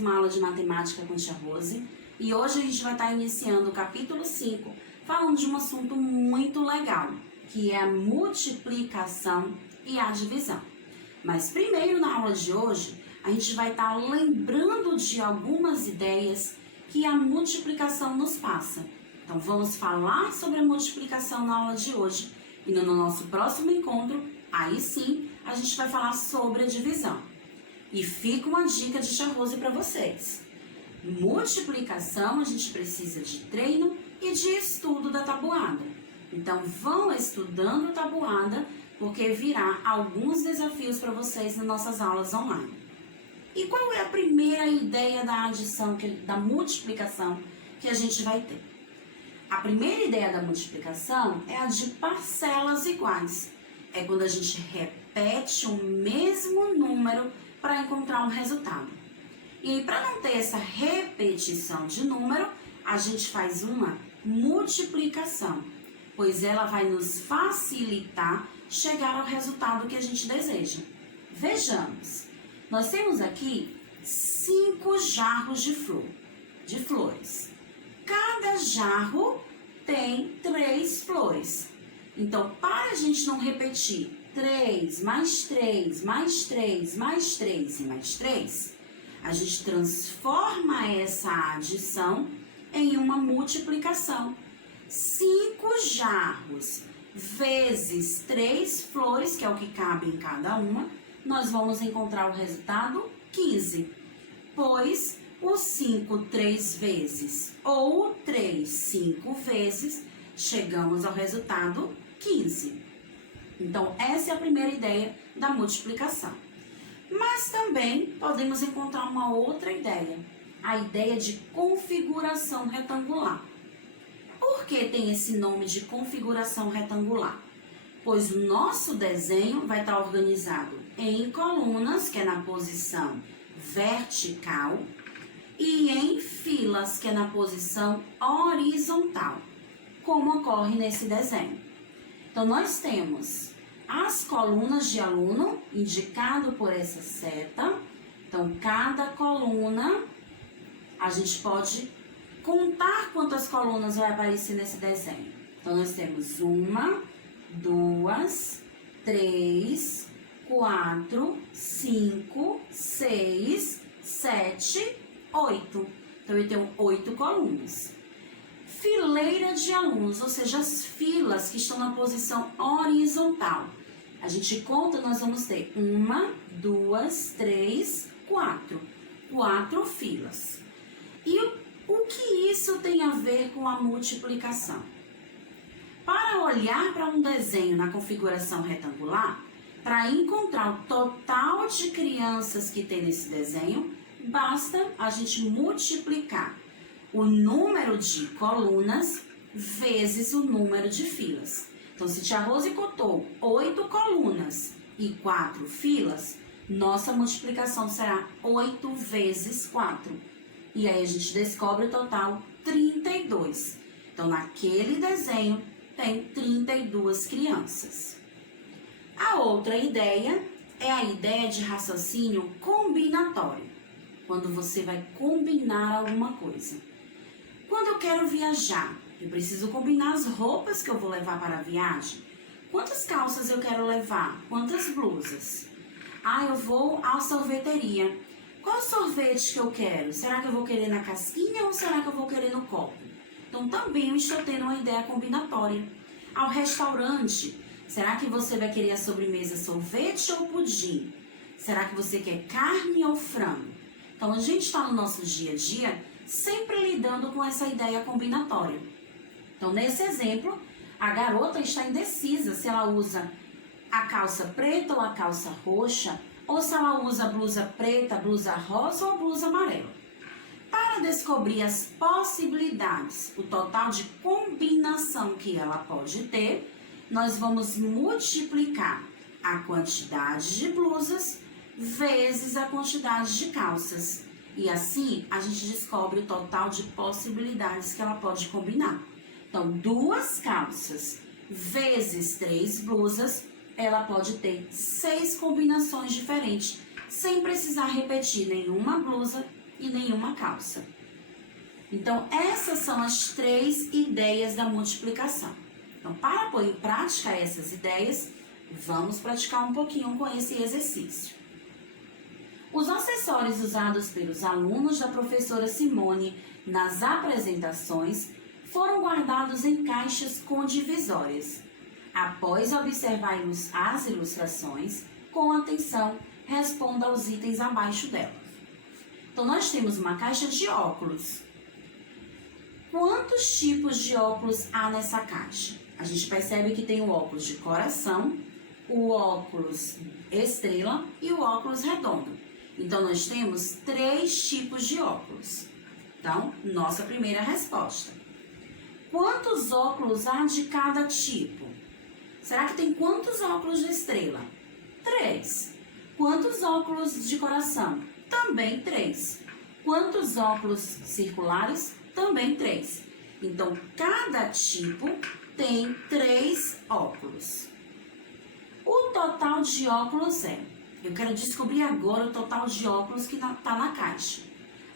uma aula de matemática com tia Rose e hoje a gente vai estar iniciando o capítulo 5, falando de um assunto muito legal, que é a multiplicação e a divisão. Mas primeiro, na aula de hoje, a gente vai estar lembrando de algumas ideias que a multiplicação nos passa. Então vamos falar sobre a multiplicação na aula de hoje e no nosso próximo encontro, aí sim, a gente vai falar sobre a divisão. E fica uma dica de tia Rose para vocês. Multiplicação, a gente precisa de treino e de estudo da tabuada. Então, vão estudando tabuada, porque virá alguns desafios para vocês nas nossas aulas online. E qual é a primeira ideia da adição, da multiplicação que a gente vai ter? A primeira ideia da multiplicação é a de parcelas iguais. É quando a gente repete o mesmo número para encontrar um resultado. E para não ter essa repetição de número, a gente faz uma multiplicação, pois ela vai nos facilitar chegar ao resultado que a gente deseja. Vejamos, nós temos aqui 5 jarros de flores. Cada jarro tem 3 flores. Então, para a gente não repetir 3, mais 3, mais 3, mais 3 e mais 3, a gente transforma essa adição em uma multiplicação. 5 jarros vezes 3 flores, que é o que cabe em cada uma, nós vamos encontrar o resultado 15. Pois o 5 3 vezes ou 3 5 vezes, chegamos ao resultado 15. Então, essa é a primeira ideia da multiplicação. Mas também podemos encontrar uma outra ideia, a ideia de configuração retangular. Por que tem esse nome de configuração retangular? Pois o nosso desenho vai estar organizado em colunas, que é na posição vertical, e em filas, que é na posição horizontal, como ocorre nesse desenho. Então, nós temos as colunas de aluno, indicado por essa seta. Então, cada coluna, a gente pode contar quantas colunas vai aparecer nesse desenho. Então, nós temos 1, 2, 3, 4, 5, 6, 7, 8. Então, eu tenho 8 colunas. Fileira de alunos, ou seja, as filas que estão na posição horizontal. A gente conta, nós vamos ter 1, 2, 3, 4. 4 filas. E o que isso tem a ver com a multiplicação? Para olhar para um desenho na configuração retangular, para encontrar o total de crianças que tem nesse desenho, basta a gente multiplicar o número de colunas vezes o número de filas. Então, se tia Rose contou 8 colunas e 4 filas, nossa multiplicação será 8 vezes 4. E aí a gente descobre o total 32. Então, naquele desenho tem 32 crianças. A outra ideia é a ideia de raciocínio combinatório, quando você vai combinar alguma coisa. Quando eu quero viajar, eu preciso combinar as roupas que eu vou levar para a viagem. Quantas calças eu quero levar? Quantas blusas? Eu vou à sorveteria. Qual sorvete que eu quero? Será que eu vou querer na casquinha ou será que eu vou querer no copo? Então, também eu estou tendo uma ideia combinatória. Ao restaurante, será que você vai querer a sobremesa sorvete ou pudim? Será que você quer carne ou frango? Então, a gente está no nosso dia a dia sempre lidando com essa ideia combinatória. Então, nesse exemplo, a garota está indecisa se ela usa a calça preta ou a calça roxa, ou se ela usa a blusa preta, a blusa rosa ou a blusa amarela. Para descobrir as possibilidades, o total de combinação que ela pode ter, nós vamos multiplicar a quantidade de blusas vezes a quantidade de calças. E assim, a gente descobre o total de possibilidades que ela pode combinar. Então, 2 calças vezes 3 blusas, ela pode ter 6 combinações diferentes, sem precisar repetir nenhuma blusa e nenhuma calça. Então, essas são as 3 ideias da multiplicação. Então, para pôr em prática essas ideias, vamos praticar um pouquinho com esse exercício. Os acessórios usados pelos alunos da professora Simone nas apresentações foram guardados em caixas com divisórias. Após observar as ilustrações, com atenção, responda aos itens abaixo dela. Então, nós temos uma caixa de óculos. Quantos tipos de óculos há nessa caixa? A gente percebe que tem o óculos de coração, o óculos estrela e o óculos redondo. Então, nós temos 3 tipos de óculos. Então, nossa primeira resposta. Quantos óculos há de cada tipo? Será que tem quantos óculos de estrela? 3. Quantos óculos de coração? Também 3. Quantos óculos circulares? Também 3. Então, cada tipo tem 3 óculos. O total de óculos é... Eu quero descobrir agora o total de óculos que está na caixa.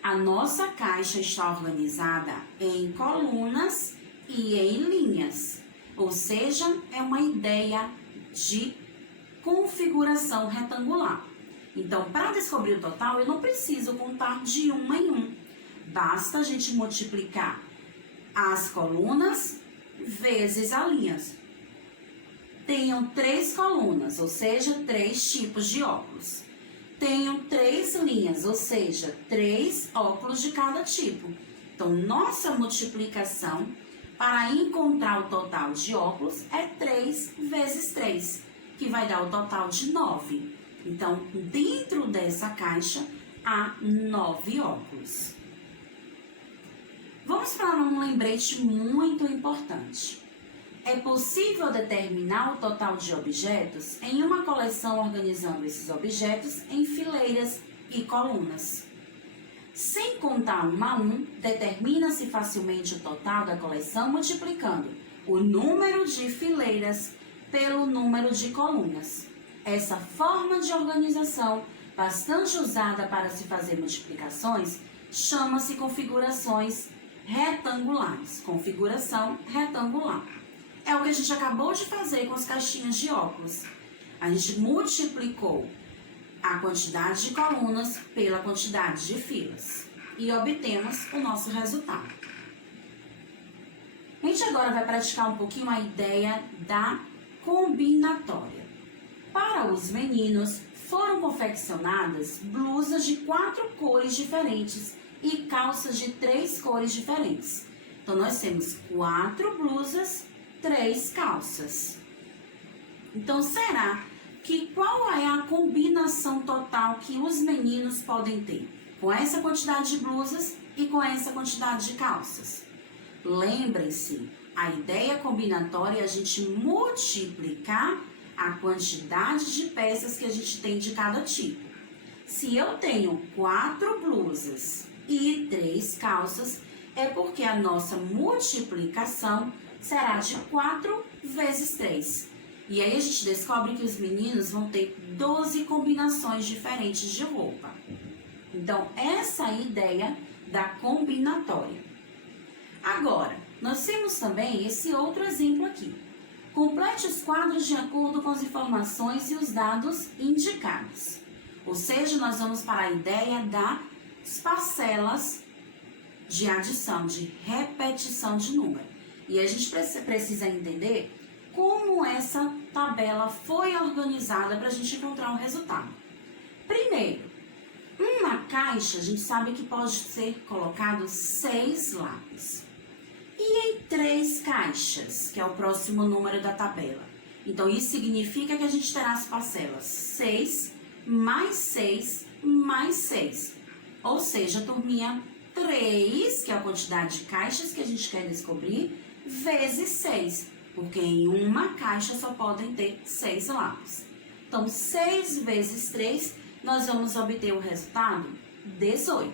A nossa caixa está organizada em colunas e em linhas. Ou seja, é uma ideia de configuração retangular. Então, para descobrir o total, eu não preciso contar de um em um. Basta a gente multiplicar as colunas vezes as linhas. Tenham 3 colunas, ou seja, 3 tipos de óculos. Tenham 3 linhas, ou seja, 3 óculos de cada tipo. Então, nossa multiplicação para encontrar o total de óculos é 3 vezes 3, que vai dar o total de 9. Então, dentro dessa caixa, há 9 óculos. Vamos para um lembrete muito importante. É possível determinar o total de objetos em uma coleção organizando esses objetos em fileiras e colunas. Sem contar um a um, determina-se facilmente o total da coleção multiplicando o número de fileiras pelo número de colunas. Essa forma de organização, bastante usada para se fazer multiplicações, chama-se configurações retangulares. Configuração retangular. É o que a gente acabou de fazer com as caixinhas de óculos. A gente multiplicou a quantidade de colunas pela quantidade de filas e obtemos o nosso resultado. A gente agora vai praticar um pouquinho a ideia da combinatória. Para os meninos, foram confeccionadas blusas de 4 cores diferentes e calças de 3 cores diferentes. Então, nós temos 4 blusas, 3 calças. Então, será que qual é a combinação total que os meninos podem ter com essa quantidade de blusas e com essa quantidade de calças? Lembrem-se, a ideia combinatória é a gente multiplicar a quantidade de peças que a gente tem de cada tipo. Se eu tenho 4 blusas e 3 calças, é porque a nossa multiplicação será de 4 vezes 3. E aí a gente descobre que os meninos vão ter 12 combinações diferentes de roupa. Então, essa é a ideia da combinatória. Agora, nós temos também esse outro exemplo aqui. Complete os quadros de acordo com as informações e os dados indicados. Ou seja, nós vamos para a ideia das parcelas de adição, de repetição de número. E a gente precisa entender como essa tabela foi organizada para a gente encontrar um resultado. Primeiro, uma caixa, a gente sabe que pode ser colocado 6 lápis. E em 3 caixas, que é o próximo número da tabela. Então, isso significa que a gente terá as parcelas 6 mais 6 mais 6. Ou seja, turminha, 3, que é a quantidade de caixas que a gente quer descobrir, vezes 6. Porque em uma caixa só podem ter 6 lápis. Então, 6 vezes 3, nós vamos obter o resultado 18.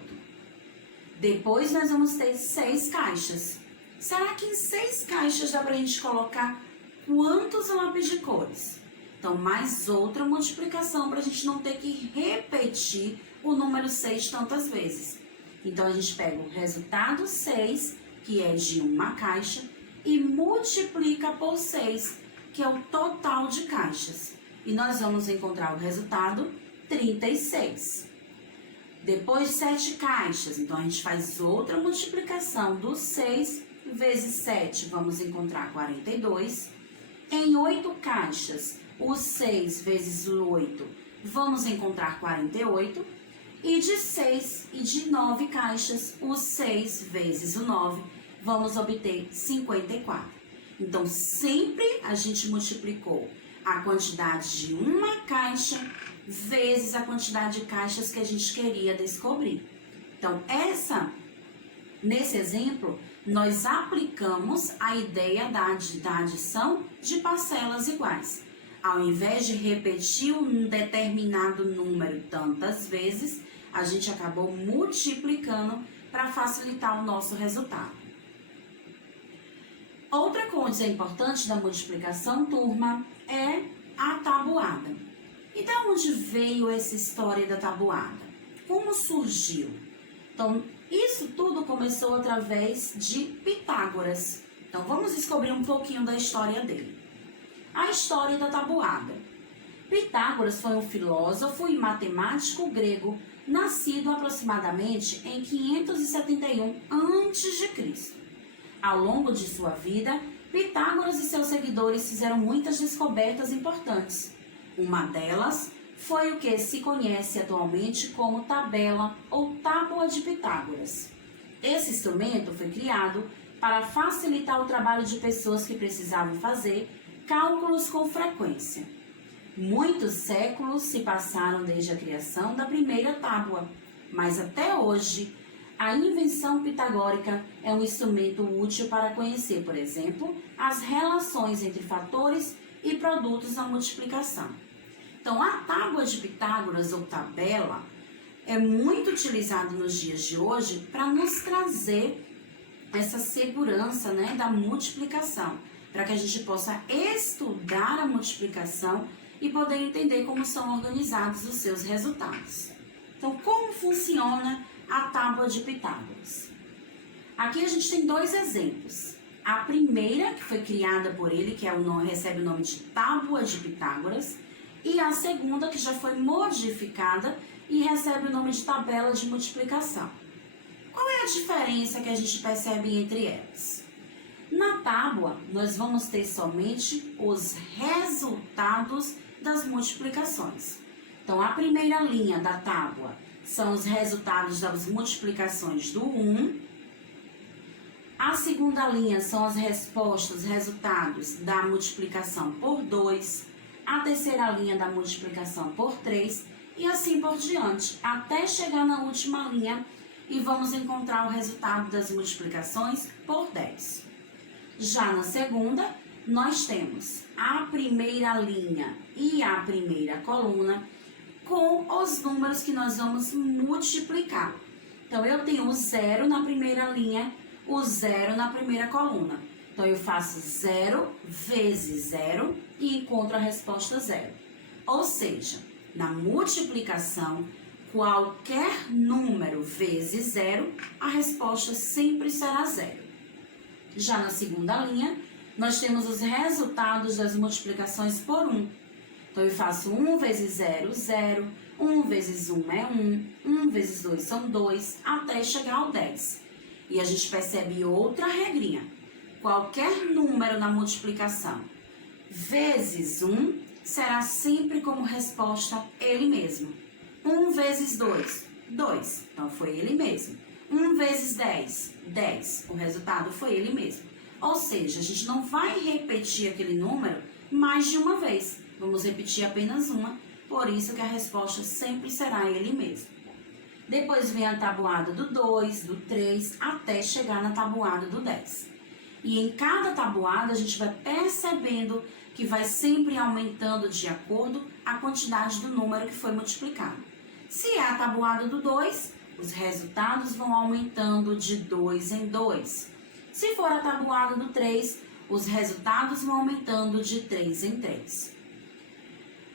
Depois, nós vamos ter 6 caixas. Será que em 6 caixas dá para a gente colocar quantos lápis de cores? Então, mais outra multiplicação para a gente não ter que repetir o número 6 tantas vezes. Então, a gente pega o resultado 6, que é de uma caixa, e multiplica por 6, que é o total de caixas. E nós vamos encontrar o resultado 36. Depois, 7 caixas, então a gente faz outra multiplicação do 6 vezes 7, vamos encontrar 42. Em 8 caixas, o 6 vezes o 8, vamos encontrar 48. E de 6 e de 9 caixas, o 6 vezes o 9, vamos obter 54. Então, sempre a gente multiplicou a quantidade de uma caixa vezes a quantidade de caixas que a gente queria descobrir. Então, nesse exemplo, nós aplicamos a ideia da adição de parcelas iguais. Ao invés de repetir um determinado número tantas vezes, a gente acabou multiplicando para facilitar o nosso resultado. Outra coisa importante da multiplicação, turma, é a tabuada. E de onde veio essa história da tabuada? Como surgiu? Então, isso tudo começou através de Pitágoras. Então, vamos descobrir um pouquinho da história dele. A história da tabuada. Pitágoras foi um filósofo e matemático grego, nascido aproximadamente em 571 a.C. Ao longo de sua vida, Pitágoras e seus seguidores fizeram muitas descobertas importantes. Uma delas foi o que se conhece atualmente como tabela ou tábua de Pitágoras. Esse instrumento foi criado para facilitar o trabalho de pessoas que precisavam fazer cálculos com frequência. Muitos séculos se passaram desde a criação da primeira tábua, mas até hoje a invenção pitagórica é um instrumento útil para conhecer, por exemplo, as relações entre fatores e produtos na multiplicação. Então, a tábua de Pitágoras ou tabela é muito utilizada nos dias de hoje para nos trazer essa segurança, da multiplicação, para que a gente possa estudar a multiplicação e poder entender como são organizados os seus resultados. Então, como funciona a tábua de Pitágoras? Aqui a gente tem dois exemplos. A primeira, que foi criada por ele, que recebe o nome de tábua de Pitágoras, e a segunda, que já foi modificada e recebe o nome de tabela de multiplicação. Qual é a diferença que a gente percebe entre elas? Na tábua, nós vamos ter somente os resultados das multiplicações. Então, a primeira linha da tábua são os resultados das multiplicações do 1. A segunda linha são as respostas, resultados da multiplicação por 2. A terceira linha da multiplicação por 3 e assim por diante, até chegar na última linha e vamos encontrar o resultado das multiplicações por 10. Já na segunda, nós temos a primeira linha e a primeira coluna com os números que nós vamos multiplicar. Então, eu tenho o 0 na primeira linha, o 0 na primeira coluna. Então, eu faço 0 vezes 0 e encontro a resposta 0. Ou seja, na multiplicação, qualquer número vezes 0, a resposta sempre será 0. Já na segunda linha, nós temos os resultados das multiplicações por 1. Então, eu faço 1 vezes 0, 0. 1 vezes 1 é 1. 1 vezes 2 são 2, até chegar ao 10. E a gente percebe outra regrinha. Qualquer número na multiplicação vezes 1 será sempre como resposta ele mesmo. 1 vezes 2, 2. Então, foi ele mesmo. 1 vezes 10, 10. O resultado foi ele mesmo. Ou seja, a gente não vai repetir aquele número mais de uma vez. Vamos repetir apenas uma, por isso que a resposta sempre será ele mesmo. Depois vem a tabuada do 2, do 3, até chegar na tabuada do 10. E em cada tabuada a gente vai percebendo que vai sempre aumentando de acordo a quantidade do número que foi multiplicado. Se é a tabuada do 2, os resultados vão aumentando de 2 em 2. Se for a tabuada do 3, os resultados vão aumentando de 3 em 3.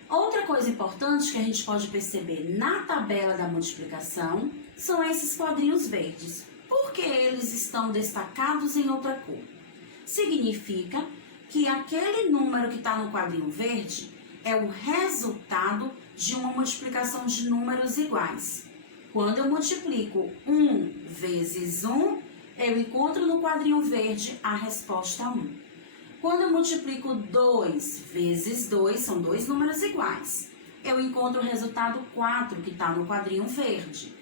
Outra coisa importante que a gente pode perceber na tabela da multiplicação são esses quadrinhos verdes. Por que eles estão destacados em outra cor? Significa que aquele número que está no quadrinho verde é o resultado de uma multiplicação de números iguais. Quando eu multiplico 1 vezes 1, eu encontro no quadrinho verde a resposta 1. Quando eu multiplico 2 vezes 2, são dois números iguais, eu encontro o resultado 4, que está no quadrinho verde.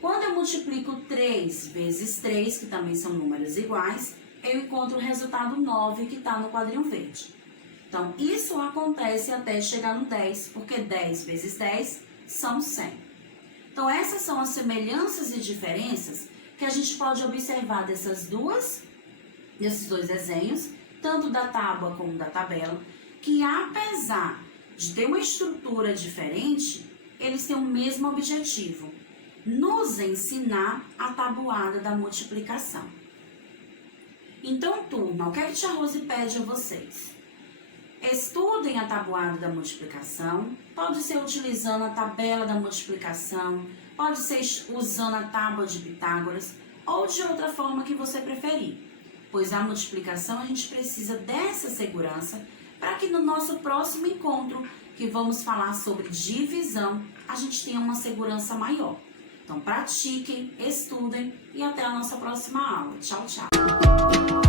Quando eu multiplico 3 vezes 3, que também são números iguais, eu encontro o resultado 9, que está no quadrinho verde. Então, isso acontece até chegar no 10, porque 10 vezes 10 são 100. Então, essas são as semelhanças e diferenças que a gente pode observar desses dois desenhos, tanto da tábua como da tabela, que apesar de ter uma estrutura diferente, eles têm o mesmo objetivo: nos ensinar a tabuada da multiplicação. Então, turma, o que a tia Rose pede a vocês? Estudem a tabuada da multiplicação, pode ser utilizando a tabela da multiplicação, pode ser usando a tábua de Pitágoras ou de outra forma que você preferir, pois a multiplicação a gente precisa dessa segurança para que no nosso próximo encontro, que vamos falar sobre divisão, a gente tenha uma segurança maior. Então, pratiquem, estudem e até a nossa próxima aula. Tchau, tchau!